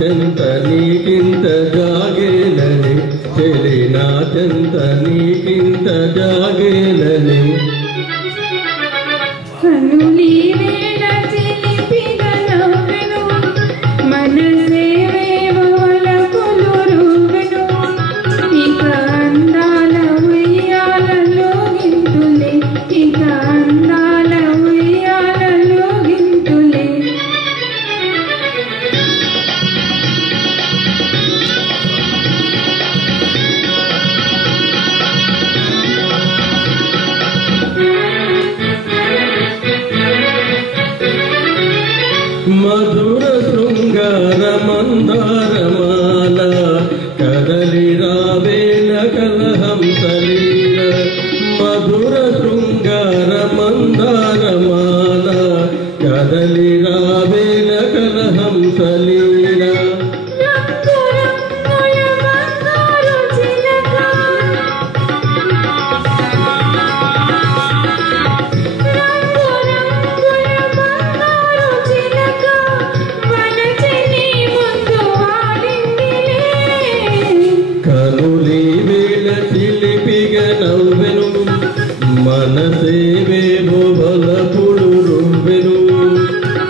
చెంత నీకింత జాగేలని చెలి నా చెంత నీకింత జాగేలని కనులి వేళ చిలిపిగ నవ్వెను మనసేవేమో వలపులు రువ్వెను ఇక అందాల ఉయ్యాలలో గింతులే ఇక అందాల ఉయ్యాలలో గింతులే మధుర శృంగార మందారమాల కదలి రావేల కలహంసలీల మధుర శృంగార మందారమాల కదలి రావేల కలహంసలీల కనులి వేళ చిలిపిగ నవ్వెను మనసేవేమో వలపులు రువ్వెను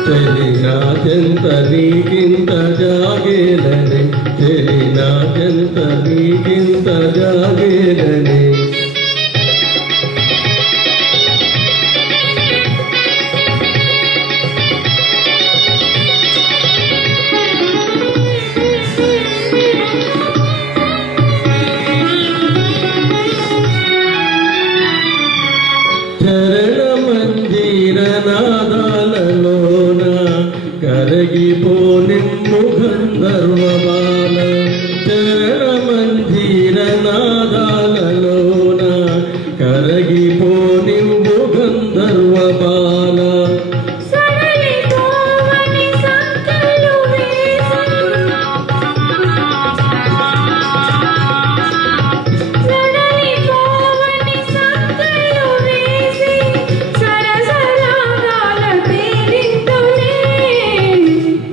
చెలి నా చెంత నీకింత జాగేలని చెలి నా చెంత నీకింత జాగేలని చరణ మందిర నాదాలలోన కరగిపో నిన్ను గంధర్వమాల చరణ మందిర నాదాలలోన కరగిపో నిన్ను గంధర్వమాల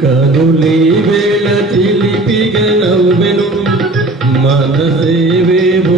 కనులి వేళ చిలిపిగ నవ్వెను మనసేవేమో